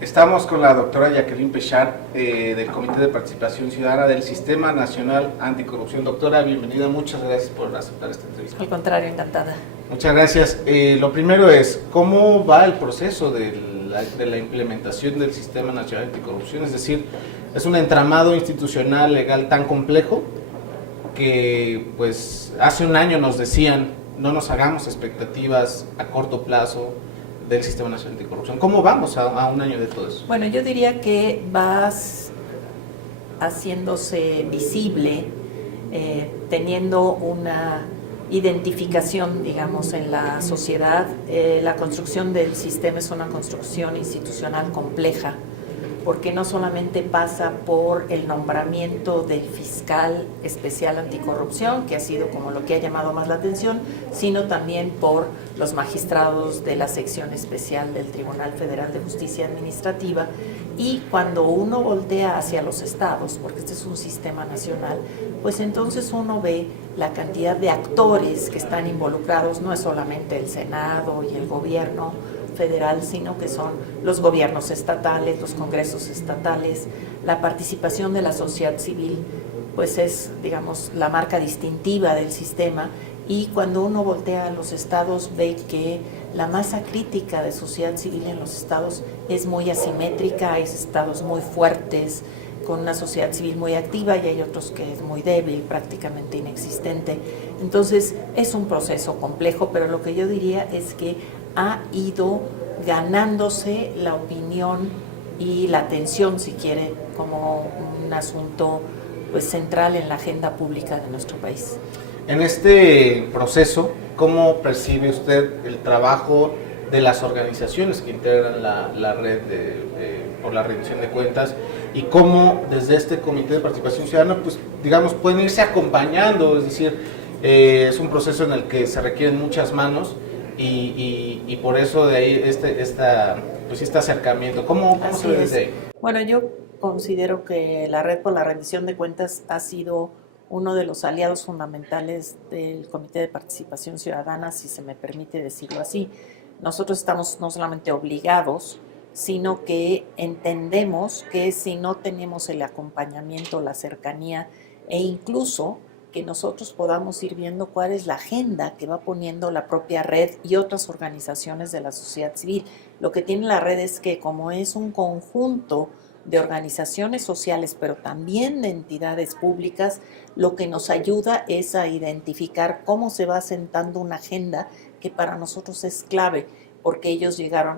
Estamos con la doctora Jacqueline Pechard del Comité de Participación Ciudadana del Sistema Nacional Anticorrupción. Doctora, bienvenida, muchas gracias por aceptar esta entrevista. Al contrario, encantada. Muchas gracias. Lo primero es, ¿cómo va el proceso de la implementación del Sistema Nacional Anticorrupción? Es decir, es un entramado institucional legal tan complejo que pues hace un año nos decían no nos hagamos expectativas a corto plazo del Sistema Nacional Anticorrupción. ¿Cómo vamos a un año de todo eso? Bueno, yo diría que vas haciéndose visible, teniendo una identificación, digamos, en la sociedad. La construcción del sistema es una construcción institucional compleja, porque no solamente pasa por el nombramiento del fiscal especial anticorrupción, que ha sido como lo que ha llamado más la atención, sino también por los magistrados de la sección especial del Tribunal Federal de Justicia Administrativa. Y cuando uno voltea hacia los estados, porque este es un sistema nacional, pues entonces uno ve la cantidad de actores que están involucrados. No es solamente el Senado y el gobierno federal, sino que son los gobiernos estatales, los congresos estatales. La participación de la sociedad civil pues es, digamos, la marca distintiva del sistema, y cuando uno voltea a los estados ve que la masa crítica de sociedad civil en los estados es muy asimétrica. Hay estados muy fuertes con una sociedad civil muy activa y hay otros que es muy débil, prácticamente inexistente. Entonces es un proceso complejo, pero lo que yo diría es que ha ido ganándose la opinión y la atención, si quiere, como un asunto pues central en la agenda pública de nuestro país. En este proceso, ¿cómo percibe usted el trabajo de las organizaciones que integran la red por la rendición de cuentas, y cómo desde este Comité de Participación Ciudadana, pues digamos, pueden irse acompañando? Es decir, es un proceso en el que se requieren muchas manos, y por eso de ahí este acercamiento. ¿Cómo se ve desde ahí? Bueno, yo considero que la Red por la Rendición de Cuentas ha sido uno de los aliados fundamentales del Comité de Participación Ciudadana, si se me permite decirlo así. Nosotros estamos no solamente obligados, sino que entendemos que si no tenemos el acompañamiento, la cercanía, e incluso que nosotros podamos ir viendo cuál es la agenda que va poniendo la propia red y otras organizaciones de la sociedad civil. Lo que tiene la red es que, como es un conjunto de organizaciones sociales, pero también de entidades públicas, lo que nos ayuda es a identificar cómo se va sentando una agenda que para nosotros es clave, porque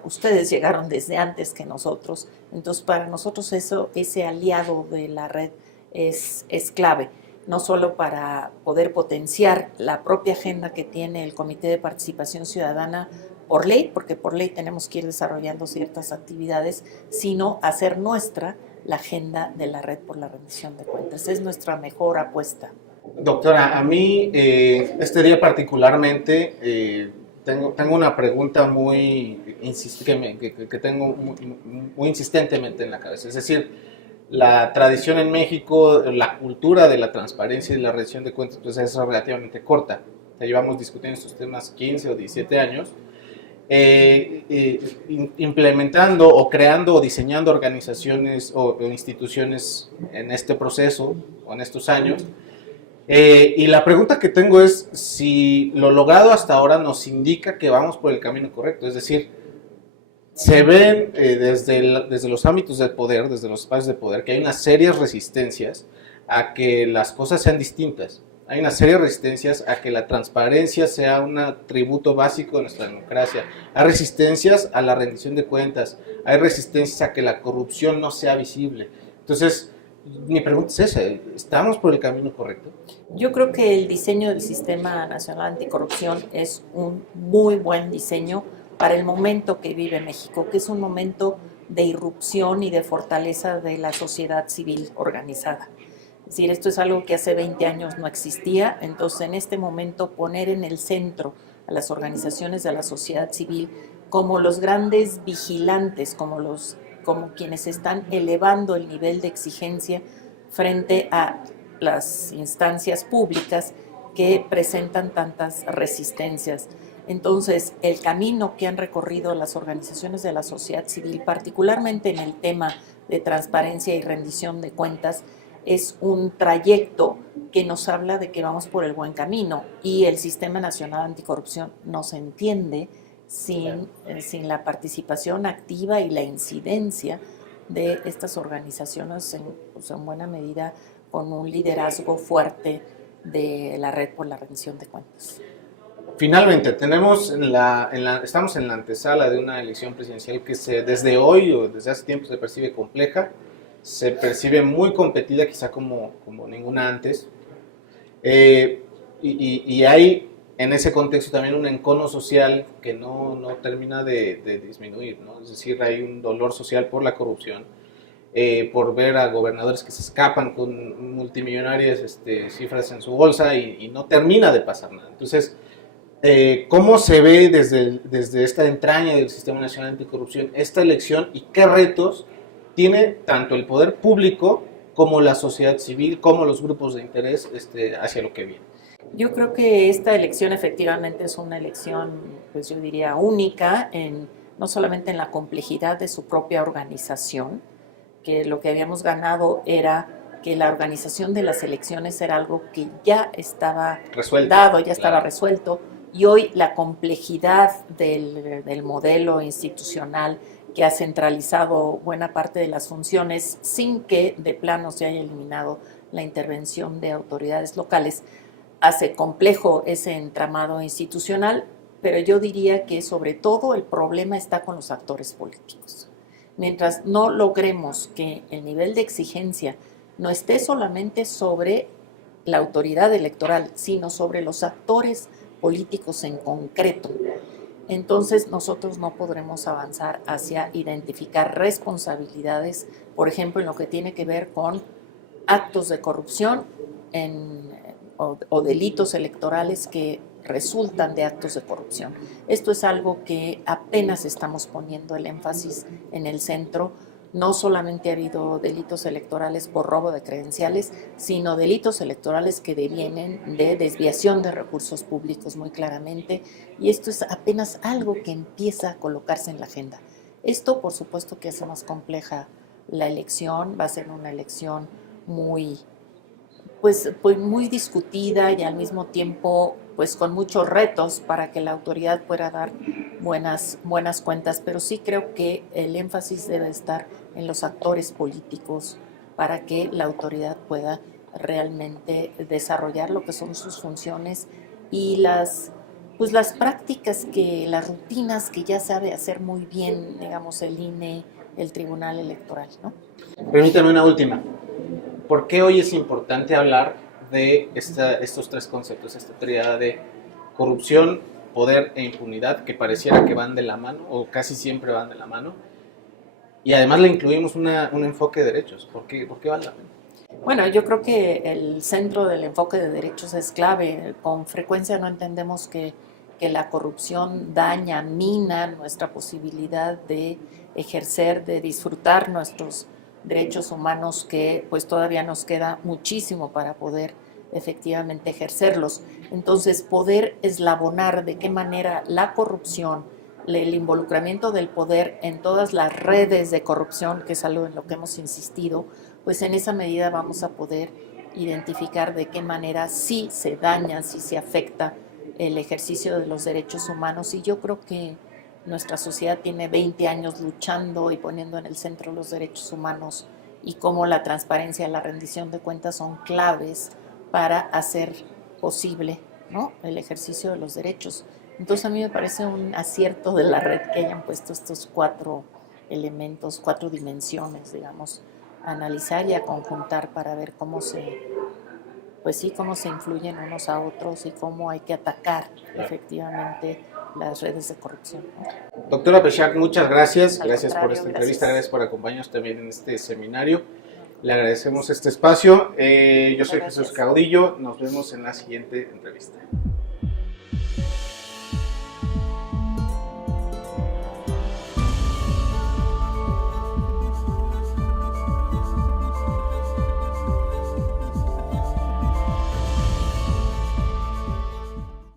ustedes llegaron desde antes que nosotros. Entonces, para nosotros ese aliado de la red es clave, no solo para poder potenciar la propia agenda que tiene el Comité de Participación Ciudadana por ley, porque por ley tenemos que ir desarrollando ciertas actividades, sino hacer nuestra la agenda de la Red por la Rendición de Cuentas. Es nuestra mejor apuesta. Doctora, a mí este día particularmente tengo una pregunta que tengo muy insistentemente en la cabeza. Es decir, la tradición en México, la cultura de la transparencia y la rendición de cuentas, pues es relativamente corta. Ya llevamos discutiendo estos temas 15 o 17 años, implementando o creando o diseñando organizaciones o instituciones en este proceso o en estos años. Y la pregunta que tengo es si lo logrado hasta ahora nos indica que vamos por el camino correcto. Es decir, se ven desde los ámbitos del poder, desde los espacios de poder, que hay unas serias resistencias a que las cosas sean distintas. Hay unas serias resistencias a que la transparencia sea un atributo básico de nuestra democracia. Hay resistencias a la rendición de cuentas. Hay resistencias a que la corrupción no sea visible. Entonces, mi pregunta es esa: ¿estamos por el camino correcto? Yo creo que el diseño del Sistema Nacional Anticorrupción es un muy buen diseño para el momento que vive México, que es un momento de irrupción y de fortaleza de la sociedad civil organizada. Es decir, esto es algo que hace 20 años no existía. Entonces, en este momento, poner en el centro a las organizaciones de la sociedad civil como los grandes vigilantes, como quienes están elevando el nivel de exigencia frente a las instancias públicas, que presentan tantas resistencias. Entonces, el camino que han recorrido las organizaciones de la sociedad civil, particularmente en el tema de transparencia y rendición de cuentas, es un trayecto que nos habla de que vamos por el buen camino, y el Sistema Nacional Anticorrupción no se entiende sin la participación activa y la incidencia de estas organizaciones, en buena medida con un liderazgo fuerte de la Red por la Rendición de Cuentas. Finalmente, estamos en la antesala de una elección presidencial que desde hoy o desde hace tiempo se percibe compleja, se percibe muy competida, quizá como ninguna antes, y hay en ese contexto también un encono social que no termina de disminuir, ¿no? Es decir, hay un dolor social por la corrupción, por ver a gobernadores que se escapan con multimillonarias cifras en su bolsa y no termina de pasar nada. Entonces, ¿cómo se ve desde esta entraña del Sistema Nacional Anticorrupción esta elección y qué retos tiene tanto el poder público como la sociedad civil, como los grupos de interés hacia lo que viene? Yo creo que esta elección efectivamente es una elección, pues yo diría, única, no solamente en la complejidad de su propia organización, que lo que habíamos ganado era que la organización de las elecciones era algo que ya estaba dado, ya estaba resuelto, y hoy la complejidad del modelo institucional que ha centralizado buena parte de las funciones sin que de plano se haya eliminado la intervención de autoridades locales, hace complejo ese entramado institucional, pero yo diría que sobre todo el problema está con los actores políticos. Mientras no logremos que el nivel de exigencia no esté solamente sobre la autoridad electoral, sino sobre los actores políticos en concreto, entonces nosotros no podremos avanzar hacia identificar responsabilidades, por ejemplo, en lo que tiene que ver con actos de corrupción o delitos electorales que resultan de actos de corrupción. Esto es algo que apenas estamos poniendo el énfasis en el centro. No solamente ha habido delitos electorales por robo de credenciales, sino delitos electorales que devienen de desviación de recursos públicos muy claramente, y esto es apenas algo que empieza a colocarse en la agenda. Esto, por supuesto, que hace más compleja la elección, va a ser una elección muy muy discutida y al mismo tiempo pues con muchos retos para que la autoridad pueda dar buenas cuentas, pero sí creo que el énfasis debe estar en los actores políticos para que la autoridad pueda realmente desarrollar lo que son sus funciones y las prácticas, las rutinas que ya sabe hacer muy bien, digamos, el INE, el Tribunal Electoral, ¿no? Permítame una última. ¿Por qué hoy es importante hablar de estos tres conceptos, esta tríada de corrupción, poder e impunidad, que pareciera que van de la mano, o casi siempre van de la mano, y además le incluimos un enfoque de derechos? ¿Por qué vale la pena? Bueno, yo creo que el centro del enfoque de derechos es clave. Con frecuencia no entendemos que la corrupción daña, mina nuestra posibilidad de ejercer, de disfrutar nuestros derechos humanos, que pues todavía nos queda muchísimo para poder efectivamente ejercerlos. Entonces, poder eslabonar de qué manera la corrupción, el involucramiento del poder en todas las redes de corrupción, que es algo en lo que hemos insistido, pues en esa medida vamos a poder identificar de qué manera sí se daña, sí se afecta el ejercicio de los derechos humanos. Y yo creo que nuestra sociedad tiene 20 años luchando y poniendo en el centro los derechos humanos, y cómo la transparencia y la rendición de cuentas son claves para hacer posible, ¿no?, el ejercicio de los derechos. Entonces a mí me parece un acierto de la red que hayan puesto estos 4 elementos, 4 dimensiones, digamos, a analizar y a conjuntar para ver cómo se influyen unos a otros y cómo hay que atacar efectivamente las redes de corrupción, ¿no? Doctora Péchac, muchas gracias. Gracias por esta Gracias. entrevista, gracias por acompañarnos también en este seminario. Le agradecemos este espacio. Yo soy Jesús Caudillo. Nos vemos en la siguiente entrevista.